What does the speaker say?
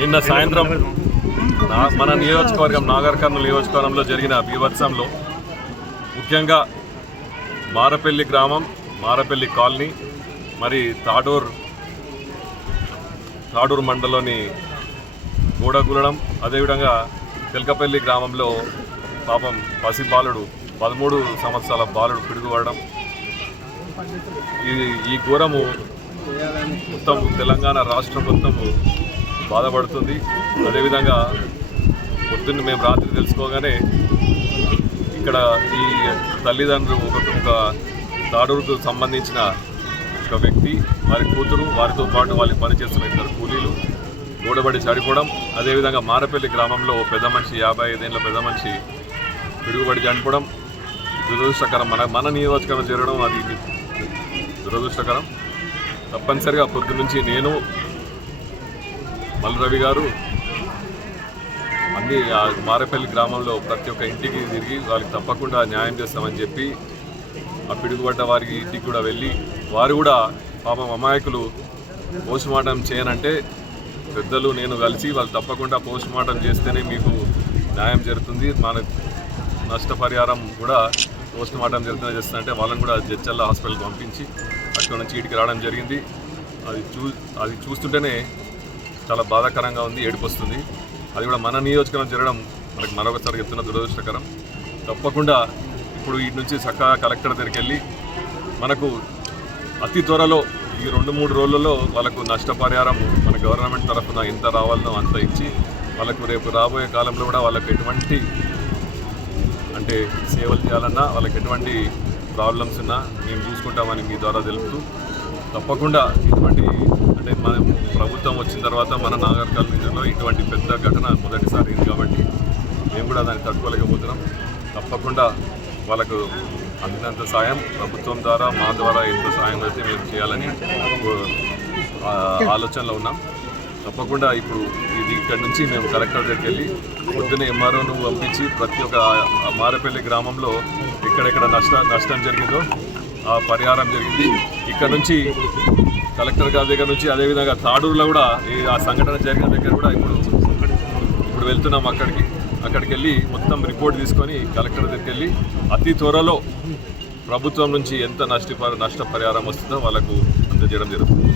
నిన్న సాయంత్రం మన నియోజకవర్గం నాగర్ కర్నూలు నియోజకవర్గంలో జరిగిన బీభత్సంలో ముఖ్యంగా మారపల్లి గ్రామం, మారపల్లి కాలనీ, మరి తాడూరు మండలంలోని గూడగూలడం, అదేవిధంగా తెల్కపల్లి గ్రామంలో పాపం పసి బాలుడు 13 సంవత్సరాల బాలుడు పిడుగుపడడం, ఈ ఘోరము మొత్తం తెలంగాణ రాష్ట్రం మొత్తము బాధపడుతుంది. అదేవిధంగా పొద్దున్న మేము రాత్రి తెలుసుకోగానే ఇక్కడ ఈ తల్లిదండ్రులు ఒక తాడూరుకు సంబంధించిన ఒక వ్యక్తి, వారి కూతురు, వారితో పాటు వాళ్ళకి పనిచేస్తున్న 2 కూలీలు గోడబడి చనిపోవడం, అదేవిధంగా మారపల్లి గ్రామంలో పెద్ద మనిషి 55 ఏళ్ళ పెద్ద మనిషి పిడుగుబడి చనిపోవడం దురదృష్టకరం. మన నియోజకవర్గం జరగడం అది దురదృష్టకరం. తప్పనిసరిగా పొద్దు నుంచి నేను, మల్లు రవి గారు అన్ని మారపల్లి గ్రామంలో ప్రతి ఒక్క ఇంటికి తిరిగి వాళ్ళకి తప్పకుండా న్యాయం చేస్తామని చెప్పి ఆ పిడుగుపడ్డ వారికి ఇంటికి కూడా వెళ్ళి, వారు కూడా పాపం అమాయకులు పోస్ట్మార్టం చేయనంటే పెద్దలు నేను కలిసి వాళ్ళు తప్పకుండా పోస్ట్మార్టం చేస్తేనే మీకు న్యాయం జరుగుతుంది, మన నష్టపరిహారం కూడా పోస్ట్మార్టం జరుగుతుందని చేస్తుందంటే వాళ్ళని కూడా జడ్చల్ల హాస్పిటల్కి పంపించి అక్కడ నుంచి ఇంటికి రావడం జరిగింది. అది చూస్తుంటేనే చాలా బాధాకరంగా ఉంది, ఏడుపు వస్తుంది. అది కూడా మన నియోజకవర్గం జరగడం మనకు మరొకసారి చెప్తున్న దురదృష్టకరం. తప్పకుండా ఇప్పుడు వీటి నుంచి చక్కగా కలెక్టర్ దగ్గరికి వెళ్ళి మనకు అతి త్వరలో ఈ 2-3 రోజులలో వాళ్ళకు నష్టపరిహారం మన గవర్నమెంట్ తరఫున ఎంత రావాలనో అంత ఇచ్చి వాళ్ళకు రేపు రాబోయే కాలంలో కూడా వాళ్ళకు ఎటువంటి అంటే సేవలు చేయాలన్నా, వాళ్ళకి ఎటువంటి ప్రాబ్లమ్స్ ఉన్నా మేము చూసుకుంటామని మీ ద్వారా తెలుపుతూ, తప్పకుండా ఇటువంటి అంటే మనం ప్రభుత్వం వచ్చిన తర్వాత మన నాగర్ కర్నూలులో ఇటువంటి పెద్ద ఘటన మొదటిసారి అయింది కాబట్టి మేము కూడా దాన్ని తట్టుకోలేకపోతున్నాం. తప్పకుండా వాళ్ళకు అందినంత సాయం ప్రభుత్వం ద్వారా, మా ద్వారా ఎంత సాయం అయితే మేము చేయాలని ఆలోచనలో ఉన్నాం. తప్పకుండా ఇప్పుడు ఇది ఇక్కడి నుంచి మేము కలెక్టర్ దగ్గరికి వెళ్ళి పొద్దున్నే ఎంఆర్ఓను పంపించి ప్రతి ఒక్క మారపల్లి గ్రామంలో ఎక్కడెక్కడ నష్టం జరిగిందో ఆ పరిహారం జరిగింది. ఇక్కడ నుంచి కలెక్టర్ గారి దగ్గర నుంచి అదేవిధంగా తాడూరులో కూడా ఆ సంఘటన జరిగిన దగ్గర కూడా ఇప్పుడు వెళ్తున్నాం అక్కడికి వెళ్ళి మొత్తం రిపోర్ట్ తీసుకొని కలెక్టర్ దగ్గరికి వెళ్ళి అతి త్వరలో ప్రభుత్వం నుంచి ఎంత నష్టపరిహారం వస్తుందో వాళ్ళకు అందజేయడం జరుగుతుంది.